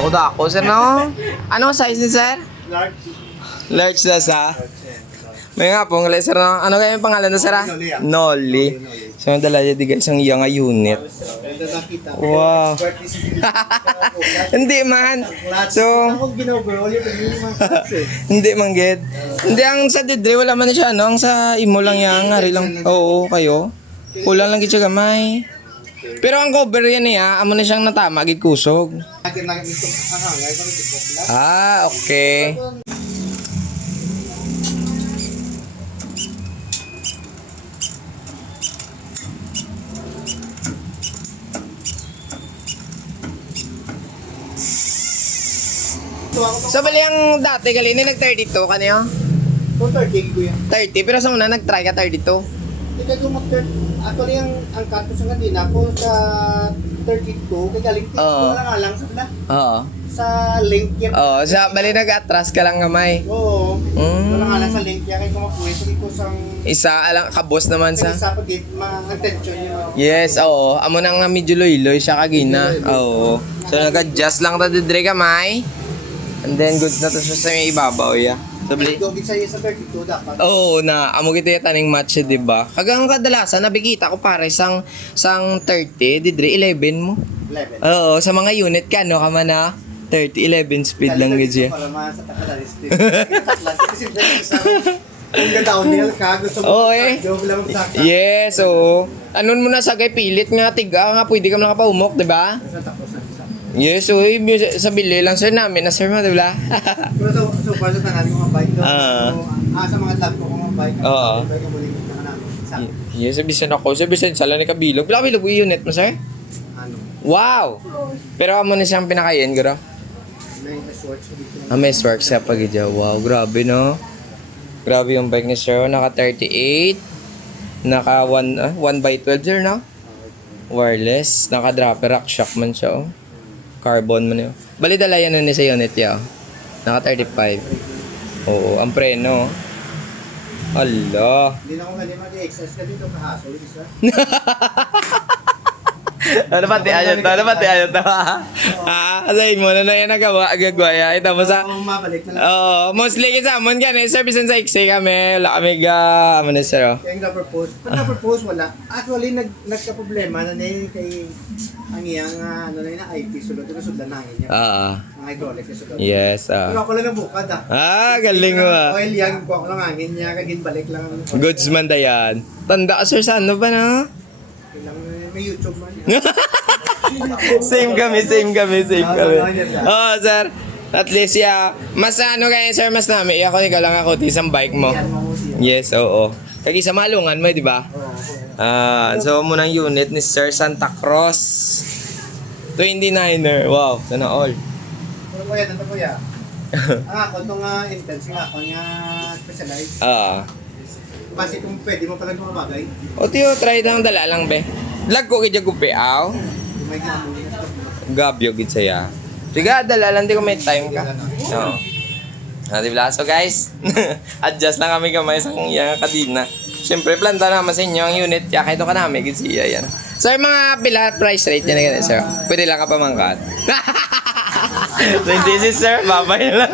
Naku ako, sir, no? Ano size ni sir? Large. Large na sa? May nga po, sir, no? Ano kayo yung pangalan na, sir, ha? Nolly. So, dala niya di guys, ang iyang unit. Wow. Hindi man. So, hindi man, ged. Hindi, ang sa didre, wala man siya, no? Ang sa imo lang yan, hari lang. Oo, kayo. Kulang lang siya gamay. Pero ang cover yan niya, amo na siyang natama, gid kusog. Ah, okay. So, bali ang dati, gali, ni nag-32 kanyo? Kung 30, kuya. 30, pero sa una, nag-try ka 32. Ika gumak-30. Actually, ang kanto sa kanina ko sa 32, kaya link Oo. wala nga lang sa na. Oo. Sa link yan. Oo, sa bali nag-atras ka lang gamay. Oo. Mm. Wala nga lang sa link yan, kaya kumakuha. Sabi ko sang... Isa, alang, kabos naman sa... Sa pagit, ma-attention yun. Yes, oo. Amo na nga medyo loy-loy siya kagina. Oo. So, nag-adjust lang ta didre gamay. And then, goods na to siya sa may ibabaw, yeah. So, bali... Gawin sa'yo sa 32 dapat. Oo na, amo kita yung taning match, di ba? Kagang kadalasan, nabikita ko pare sang 30, didre 11 mo. 11. Oo, sa mga unit ka, no, kama na 30, 11 speed lang gid siya. Para sa takadalis din. Kasi kung downhill ka, gusto mo Oo, eh. joke lang sa Yes, oo. Anon mo na sagay pilit nga, tiga nga, pwede ka lang nakapahumok, di ba? sa tapos sa isa. Yes, so, sa bili lang sir namin, na sir mo, di ba? Pero so far sa tangali mga bike doon. Ah. Sa mga tag ko mga bike. Oo. Bike ang muling na namin. Sa Yes, sabisan ako. Sabisan, sala ni kabilog. Pila kabilog yung unit mo, sir? ano. Wow! Pero amo na siyang pinakain, garo? May shorts dito. May work siya pag wow, grabe, no? Grabe yung bike ni sir. Naka 38. Naka 1x12, sir, no? Wireless. Naka dropper rack shock man siya, oh. Carbon man yun. Bali dala yan ni sa unit niya, oh. Naka 35. Oo, ang preno. Allah. Hindi na ako galing mag-exercise ka dito kahasol isa. Ano pati ayun to? Ano pati ayun to? Asahin mo na yan nagawa. Agagwaya. Ito mo sa... Kung mabalik na lang. Oo, mostly kisamon ka. Service sa XA kami. Wala kami ano na sir, oh. Kaya yung na-propose. Pag na-propose, wala. Actually, nagka-problema na yun kay ang iyang ano na yun, IP sulod. Ito sulod na hangin niya. Ang hydraulic na sulod. Yes, Pero ako lang nabukad galing mo, Oil yan, kuha ko lang hangin niya. Kagin balik lang. Goods man dayan. Tanda ka sir, sa ano ba na? May YouTube man. Same kami. Oh, sir. At least, yeah. Mas ano kayo, sir, mas namin. Ako, ikaw lang ako, isang bike mo. Yes, oo. Kagi sa malungan mo, di ba? So, munang unit ni Sir Santa Cruz. 29er. Wow, sana all. Ano po yan? Ang ako, itong intense nga ako, nga specialized. Kasi kung pwede mo palang mga bagay. O, tiyo, try lang dala lang, be. Lag ko kaya gupi, aw. May gamuli na Gabyo, gid saya. Sige, dala lang, di ko may time ka. Oo. Diba? So, guys, adjust lang kami kamay sa kung yung kadina. Siyempre, planta naman sa inyo ang unit. Kaya ito ka namin, gid siya yan. Sir, mga pila price rate yan na ganun, sir. Pwede lang ka pamangkat. So, this is sir, babay na lang.